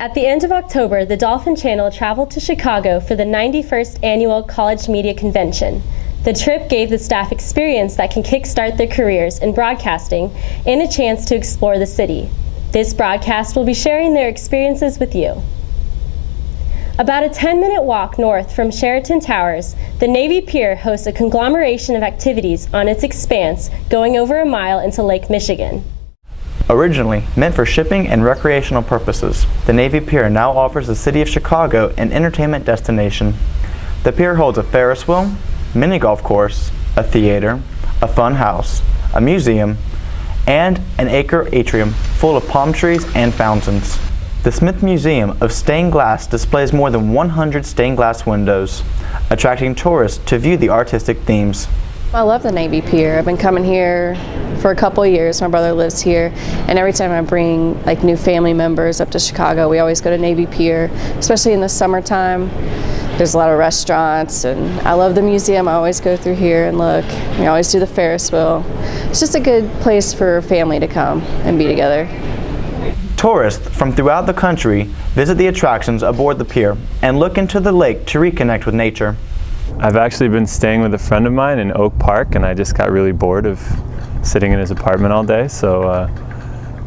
At the end of October, the Dolphin Channel traveled to Chicago for the 91st Annual College Media Convention. The trip gave the staff experience that can kickstart their careers in broadcasting and a chance to explore the city. This broadcast will be sharing their experiences with you. About a 10-minute walk north from Sheraton Towers, the Navy Pier hosts a conglomeration of activities on its expanse going over a mile into Lake Michigan. Originally meant for shipping and recreational purposes, the Navy Pier now offers the city of Chicago an entertainment destination. The pier holds a Ferris wheel, mini golf course, a theater, a fun house, a museum, and an acre atrium full of palm trees and fountains. The Smith Museum of Stained Glass displays more than 100 stained glass windows, attracting tourists to view the artistic themes. I love the Navy Pier. I've been coming here for a couple of years. My brother lives here, and every time I bring new family members up to Chicago, we always go to Navy Pier, especially in the summertime. There's a lot of restaurants, and I love the museum. I always go through here and look. We always do the Ferris wheel. It's just a good place for family to come and be together. Tourists from throughout the country visit the attractions aboard the pier and look into the lake to reconnect with nature. I've actually been staying with a friend of mine in Oak Park, and I just got really bored of sitting in his apartment all day, so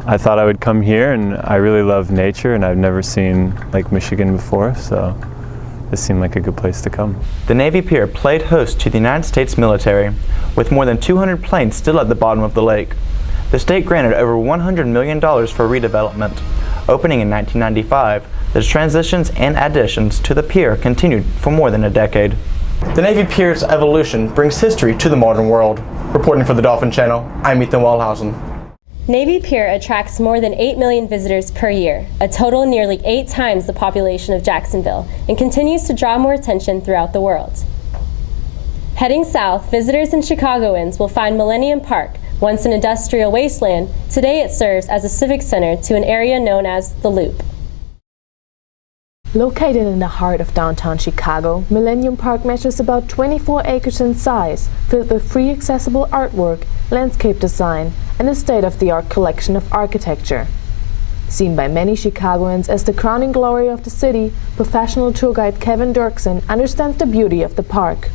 I thought I would come here, and I really love nature, and I've never seen Lake Michigan before, so this seemed like a good place to come. The Navy Pier played host to the United States military, with more than 200 planes still at the bottom of the lake. The state granted over $100 million for redevelopment. Opening in 1995, the transitions and additions to the pier continued for more than a decade. The Navy Pier's evolution brings history to the modern world. Reporting for the Dolphin Channel, I'm Ethan Wallhausen. Navy Pier attracts more than 8 million visitors per year, a total nearly 8 times the population of Jacksonville, and continues to draw more attention throughout the world. Heading south, visitors and Chicagoans will find Millennium Park. Once an industrial wasteland, today it serves as a civic center to an area known as the Loop. Located in the heart of downtown Chicago, Millennium Park measures about 24 acres in size, filled with free accessible artwork, landscape design, and a state-of-the-art collection of architecture. Seen by many Chicagoans as the crowning glory of the city, professional tour guide Kevin Dirksen understands the beauty of the park.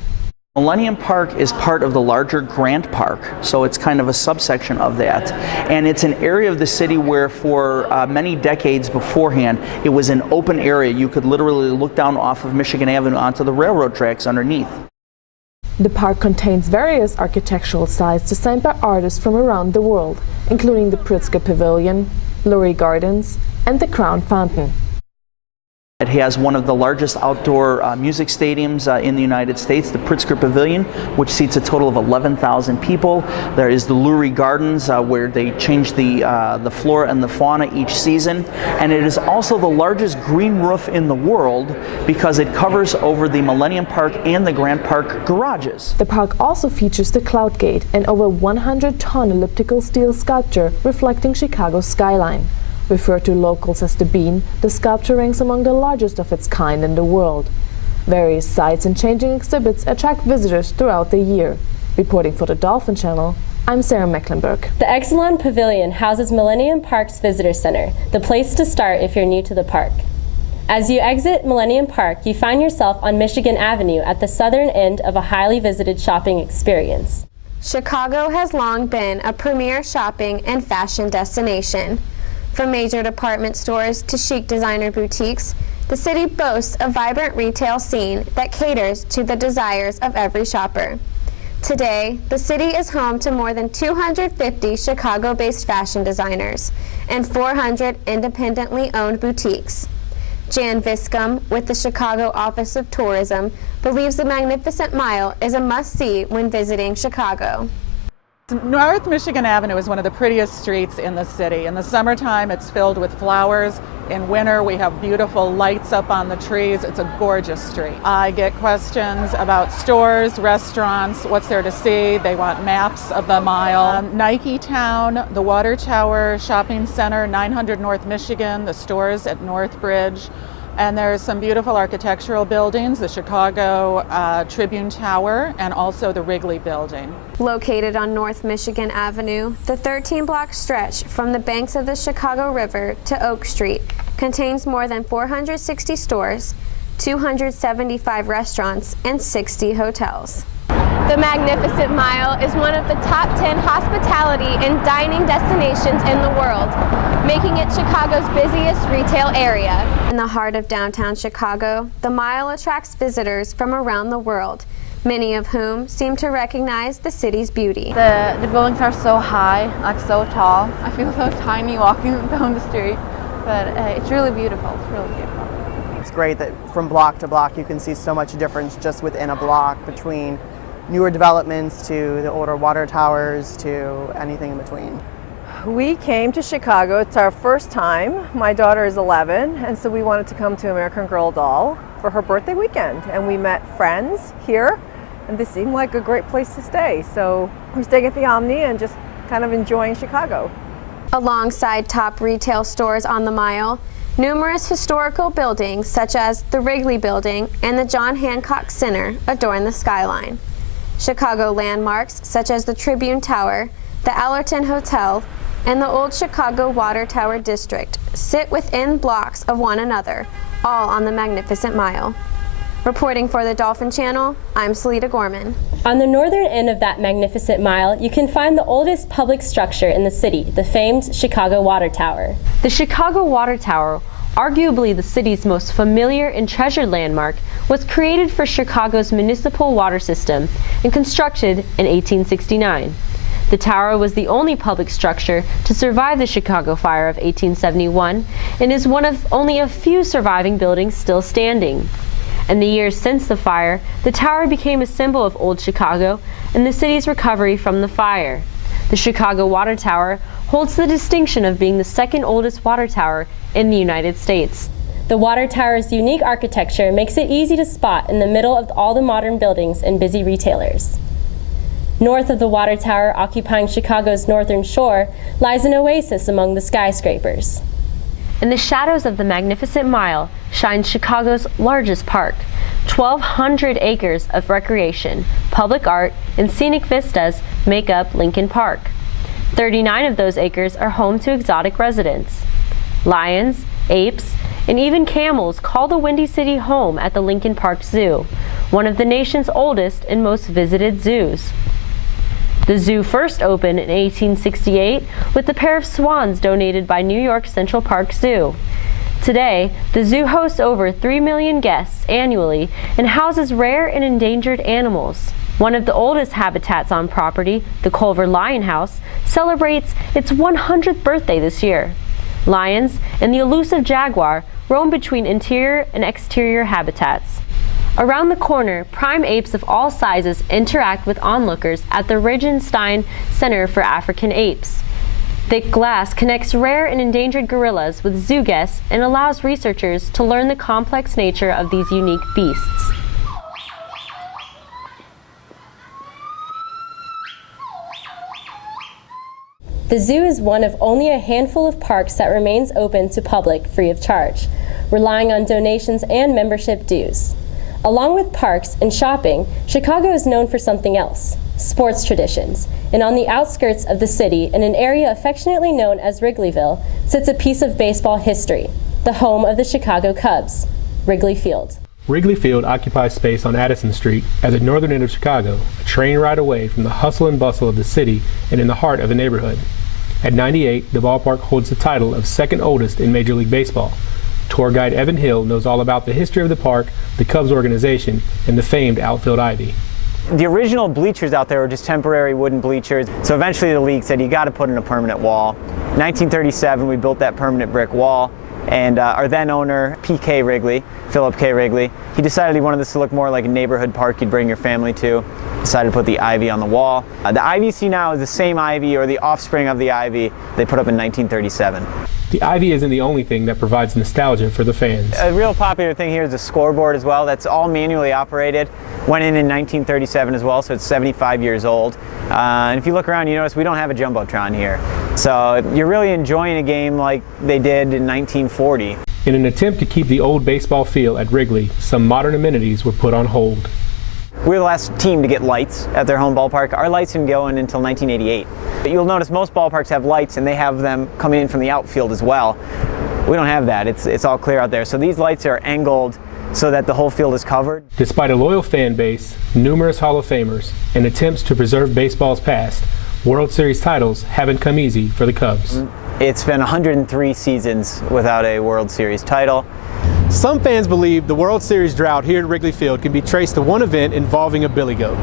Millennium Park is part of the larger Grant Park, so it's kind of a subsection of that. And it's an area of the city where for many decades beforehand, it was an open area. You could literally look down off of Michigan Avenue onto the railroad tracks underneath. The park contains various architectural sites designed by artists from around the world, including the Pritzker Pavilion, Lurie Gardens, and the Crown Fountain. It has one of the largest outdoor music stadiums in the United States, the Pritzker Pavilion, which seats a total of 11,000 people. There is the Lurie Gardens, where they change the flora and the fauna each season. And it is also the largest green roof in the world because it covers over the Millennium Park and the Grant Park garages. The park also features the Cloud Gate, an over 100-ton elliptical steel sculpture reflecting Chicago's skyline. Referred to locals as the Bean, the sculpture ranks among the largest of its kind in the world. Various sites and changing exhibits attract visitors throughout the year. Reporting for the Dolphin Channel, I'm Sarah Mecklenburg. The Exelon Pavilion houses Millennium Park's Visitor Center, the place to start if you're new to the park. As you exit Millennium Park, you find yourself on Michigan Avenue at the southern end of a highly visited shopping experience. Chicago has long been a premier shopping and fashion destination. From major department stores to chic designer boutiques, the city boasts a vibrant retail scene that caters to the desires of every shopper. Today, the city is home to more than 250 Chicago-based fashion designers and 400 independently owned boutiques. Jan Viscom, with the Chicago Office of Tourism, believes the Magnificent Mile is a must-see when visiting Chicago. North Michigan Avenue is one of the prettiest streets in the city. In the summertime, it's filled with flowers. In winter, we have beautiful lights up on the trees. It's a gorgeous street. I get questions about stores, restaurants, what's there to see. They want maps of the mile. Nike Town, the Water Tower Shopping Center, 900 North Michigan, the stores at Northbridge. And there's some beautiful architectural buildings, the Chicago Tribune Tower and also the Wrigley Building. Located on North Michigan Avenue, the 13-block stretch from the banks of the Chicago River to Oak Street contains more than 460 stores, 275 restaurants, and 60 hotels. The Magnificent Mile is one of the top 10 hospitality and dining destinations in the world, making it Chicago's busiest retail area. In the heart of downtown Chicago, the Mile attracts visitors from around the world, many of whom seem to recognize the city's beauty. The buildings are so high, like so tall. I feel so tiny walking down the street, but it's really beautiful. It's really beautiful. It's great that from block to block you can see so much difference just within a block, between newer developments to the older water towers to anything in between. We came to Chicago. It's our first time. My daughter is 11, and so we wanted to come to American Girl Doll for her birthday weekend. And we met friends here, and this seemed like a great place to stay. So we're staying at the Omni and just kind of enjoying Chicago. Alongside top retail stores on the Mile, numerous historical buildings such as the Wrigley Building and the John Hancock Center adorn the skyline. Chicago landmarks such as the Tribune Tower, the Allerton Hotel, and the Old Chicago Water Tower District sit within blocks of one another, all on the Magnificent Mile. Reporting for the Dolphin Channel, I'm Salita Gorman. On the northern end of that Magnificent Mile, you can find the oldest public structure in the city, the famed Chicago Water Tower. The Chicago Water Tower, arguably the city's most familiar and treasured landmark, was created for Chicago's municipal water system and constructed in 1869. The tower was the only public structure to survive the Chicago fire of 1871 and is one of only a few surviving buildings still standing. In the years since the fire, the tower became a symbol of old Chicago and the city's recovery from the fire. The Chicago Water Tower holds the distinction of being the second oldest water tower in the United States. The water tower's unique architecture makes it easy to spot in the middle of all the modern buildings and busy retailers. North of the water tower, occupying Chicago's northern shore, lies an oasis among the skyscrapers. In the shadows of the Magnificent Mile shines Chicago's largest park, 1,200 acres of recreation, public art, and scenic vistas make up Lincoln Park. 39 of those acres are home to exotic residents. Lions, apes, and even camels call the Windy City home at the Lincoln Park Zoo, one of the nation's oldest and most visited zoos. The zoo first opened in 1868 with a pair of swans donated by New York Central Park Zoo. Today, the zoo hosts over 3 million guests annually and houses rare and endangered animals. One of the oldest habitats on property, the Culver Lion House, celebrates its 100th birthday this year. Lions and the elusive jaguar roam between interior and exterior habitats. Around the corner, prime apes of all sizes interact with onlookers at the Regenstein Center for African Apes. Thick glass connects rare and endangered gorillas with zoo guests and allows researchers to learn the complex nature of these unique beasts. The zoo is one of only a handful of parks that remains open to public free of charge, relying on donations and membership dues. Along with parks and shopping, Chicago is known for something else: sports traditions. And on the outskirts of the city, in an area affectionately known as Wrigleyville, sits a piece of baseball history, the home of the Chicago Cubs, Wrigley Field. Wrigley Field occupies space on Addison Street at the northern end of Chicago, a train ride away from the hustle and bustle of the city and in the heart of the neighborhood. At 98, the ballpark holds the title of second oldest in Major League Baseball. Tour guide Evan Hill knows all about the history of the park, the Cubs organization, and the famed outfield ivy. The original bleachers out there were just temporary wooden bleachers, so eventually the league said you got to put in a permanent wall. In 1937, we built that permanent brick wall, and our then owner, P.K. Wrigley, Philip K. Wrigley, he decided he wanted this to look more like a neighborhood park you'd bring your family to. Decided to put the ivy on the wall. The ivy you see now is the same ivy, or the offspring of the ivy they put up in 1937. The ivy isn't the only thing that provides nostalgia for the fans. A real popular thing here is the scoreboard as well. That's all manually operated. Went in 1937 as well, so it's 75 years old. And if you look around, you notice we don't have a Jumbotron here. So you're really enjoying a game like they did in 1940. In an attempt to keep the old baseball feel at Wrigley, some modern amenities were put on hold. We were the last team to get lights at their home ballpark. Our lights didn't go in until 1988. But you'll notice most ballparks have lights, and they have them coming in from the outfield as well. We don't have that. It's all clear out there. So these lights are angled so that the whole field is covered. Despite a loyal fan base, numerous Hall of Famers, and attempts to preserve baseball's past, World Series titles haven't come easy for the Cubs. It's been 103 seasons without a World Series title. Some fans believe the World Series drought here at Wrigley Field can be traced to one event involving a billy goat.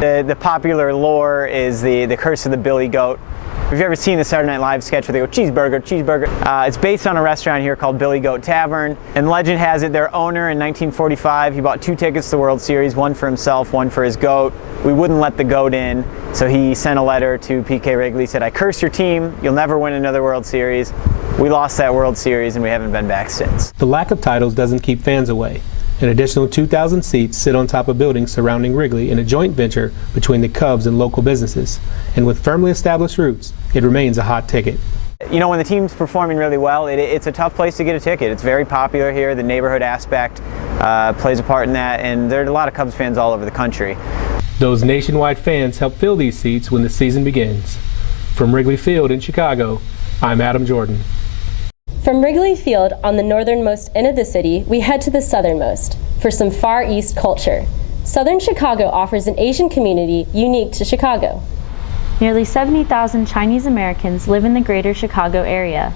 The popular lore is the curse of the billy goat. If you've ever seen the Saturday Night Live sketch where they go, cheeseburger, cheeseburger, it's based on a restaurant here called Billy Goat Tavern. And legend has it their owner in 1945, he bought 2 tickets to the World Series, one for himself, one for his goat. We wouldn't let the goat in, so he sent a letter to P.K. Wrigley, said, I curse your team, you'll never win another World Series. We lost that World Series and we haven't been back since. The lack of titles doesn't keep fans away. An additional 2,000 seats sit on top of buildings surrounding Wrigley in a joint venture between the Cubs and local businesses. And with firmly established roots, it remains a hot ticket. You know, when the team's performing really well, it's a tough place to get a ticket. It's very popular here. The neighborhood aspect plays a part in that, and there are a lot of Cubs fans all over the country. Those nationwide fans help fill these seats when the season begins. From Wrigley Field in Chicago, I'm Adam Jordan. From Wrigley Field on the northernmost end of the city, we head to the southernmost for some Far East culture. Southern Chicago offers an Asian community unique to Chicago. Nearly 70,000 Chinese Americans live in the greater Chicago area.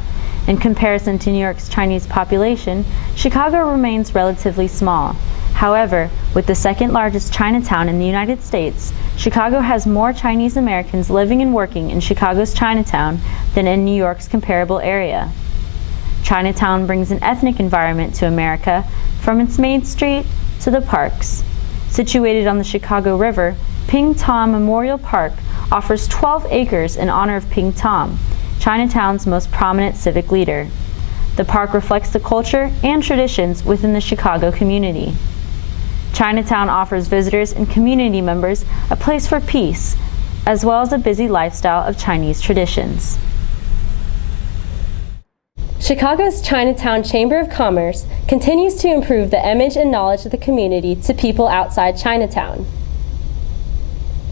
In comparison to New York's Chinese population, Chicago remains relatively small. However, with the second largest Chinatown in the United States, Chicago has more Chinese Americans living and working in Chicago's Chinatown than in New York's comparable area. Chinatown brings an ethnic environment to America, from its main street to the parks. Situated on the Chicago River, Ping Tom Memorial Park offers 12 acres in honor of Ping Tom, Chinatown's most prominent civic leader. The park reflects the culture and traditions within the Chicago community. Chinatown offers visitors and community members a place for peace, as well as a busy lifestyle of Chinese traditions. Chicago's Chinatown Chamber of Commerce continues to improve the image and knowledge of the community to people outside Chinatown.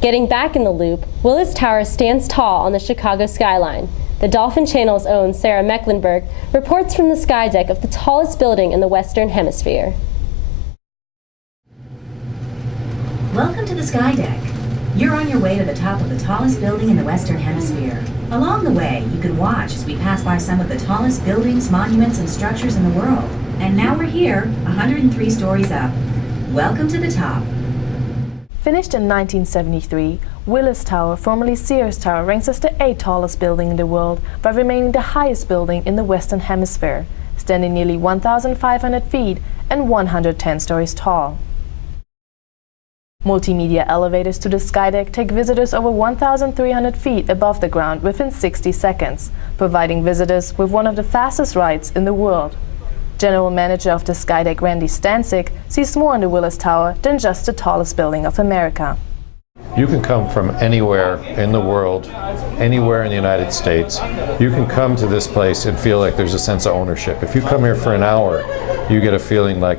Getting back in the loop, Willis Tower stands tall on the Chicago skyline. The Dolphin Channel's own Sarah Mecklenburg reports from the sky deck of the tallest building in the Western Hemisphere. Welcome to the sky deck. You're on your way to the top of the tallest building in the Western Hemisphere. Along the way, you can watch as we pass by some of the tallest buildings, monuments, and structures in the world. And now we're here, 103 stories up. Welcome to the top. Finished in 1973, Willis Tower, formerly Sears Tower, ranks as the 8th tallest building in the world by remaining the highest building in the Western Hemisphere, standing nearly 1,500 feet and 110 stories tall. Multimedia elevators to the skydeck take visitors over 1,300 feet above the ground within 60 seconds, providing visitors with one of the fastest rides in the world. General Manager of the skydeck, Randy Stanczyk, sees more in the Willis Tower than just the tallest building of America. You can come from anywhere in the world, anywhere in the United States. You can come to this place and feel like there's a sense of ownership. If you come here for an hour, you get a feeling like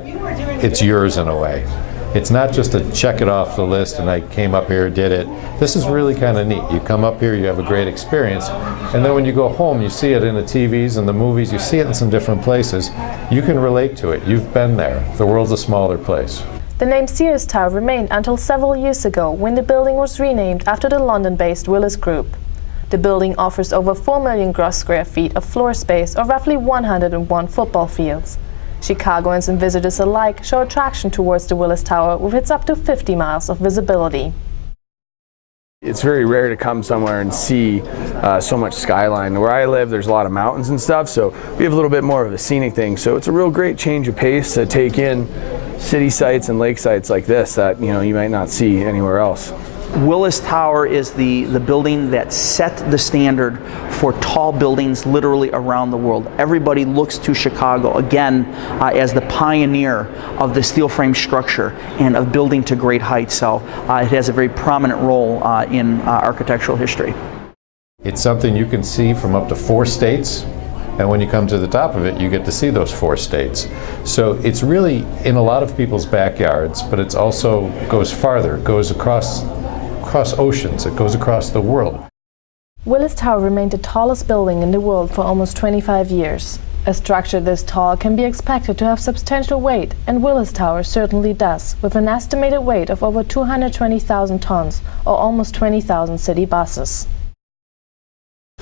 it's yours in a way. It's not just a check it off the list and I came up here, did it. This is really kind of neat. You come up here, you have a great experience, and then when you go home, you see it in the TVs and the movies, you see it in some different places. You can relate to it. You've been there. The world's a smaller place. The name Sears Tower remained until several years ago when the building was renamed after the London-based Willis Group. The building offers over 4 million gross square feet of floor space, or roughly 101 football fields. Chicagoans and visitors alike show attraction towards the Willis Tower with its up to 50 miles of visibility. It's very rare to come somewhere and see so much skyline. Where I live, there's a lot of mountains and stuff, so we have a little bit more of a scenic thing. So it's a real great change of pace to take in city sites and lake sites like this that you might not see anywhere else. Willis Tower is the building that set the standard for tall buildings literally around the world. Everybody looks to Chicago, again, as the pioneer of the steel frame structure and of building to great heights. So it has a very prominent role in architectural history. It's something you can see from up to 4 states, and when you come to the top of it, you get to see those 4 states. So it's really in a lot of people's backyards, but it also goes farther. It goes across oceans. It goes across the world. Willis Tower remained the tallest building in the world for almost 25 years. A structure this tall can be expected to have substantial weight, and Willis Tower certainly does, with an estimated weight of over 220,000 tons, or almost 20,000 city buses.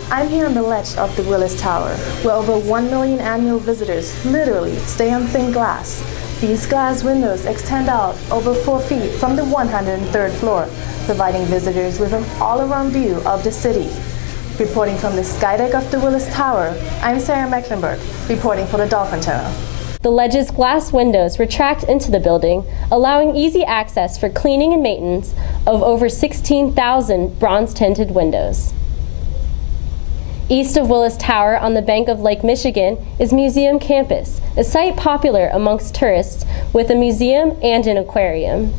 I'm here on the ledge of the Willis Tower, where over 1 million annual visitors literally stay on thin glass. These glass windows extend out over 4 feet from the 103rd floor, providing visitors with an all-around view of the city. Reporting from the skydeck of the Willis Tower, I'm Sarah Mecklenburg, reporting for the Dolphin Channel. The ledge's glass windows retract into the building, allowing easy access for cleaning and maintenance of over 16,000 bronze-tinted windows. East of Willis Tower on the bank of Lake Michigan is Museum Campus, a site popular amongst tourists with a museum and an aquarium.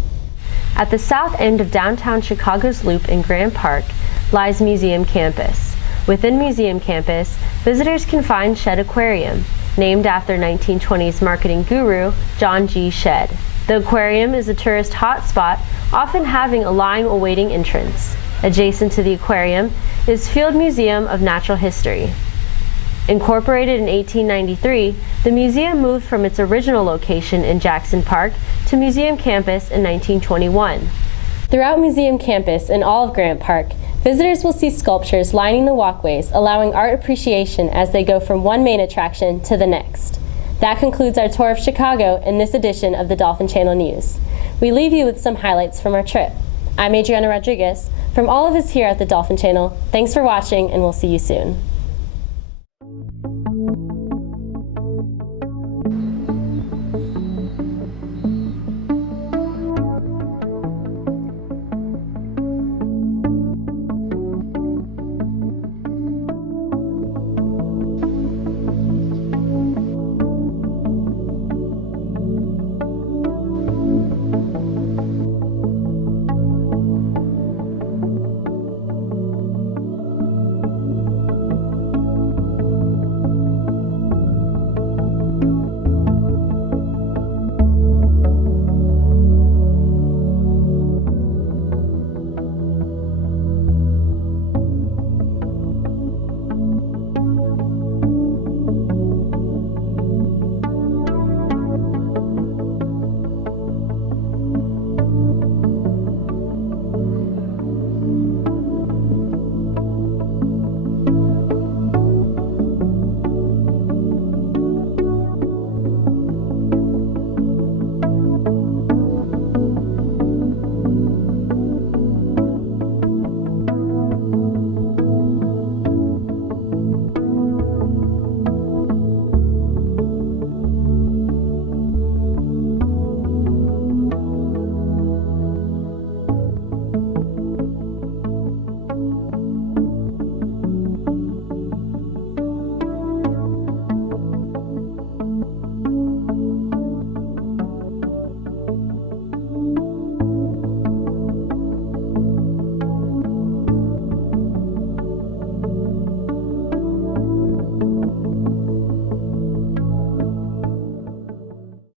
At the south end of downtown Chicago's Loop in Grant Park lies Museum Campus. Within Museum Campus, visitors can find Shedd Aquarium, named after 1920s marketing guru John G. Shedd. The aquarium is a tourist hotspot, often having a line awaiting entrance. Adjacent to the aquarium is Field Museum of Natural History. Incorporated in 1893, the museum moved from its original location in Jackson Park to Museum Campus in 1921. Throughout Museum Campus and all of Grant Park, visitors will see sculptures lining the walkways, allowing art appreciation as they go from one main attraction to the next. That concludes our tour of Chicago in this edition of the Dolphin Channel News. We leave you with some highlights from our trip. I'm Adriana Rodriguez. From all of us here at the Dolphin Channel, thanks for watching, and we'll see you soon.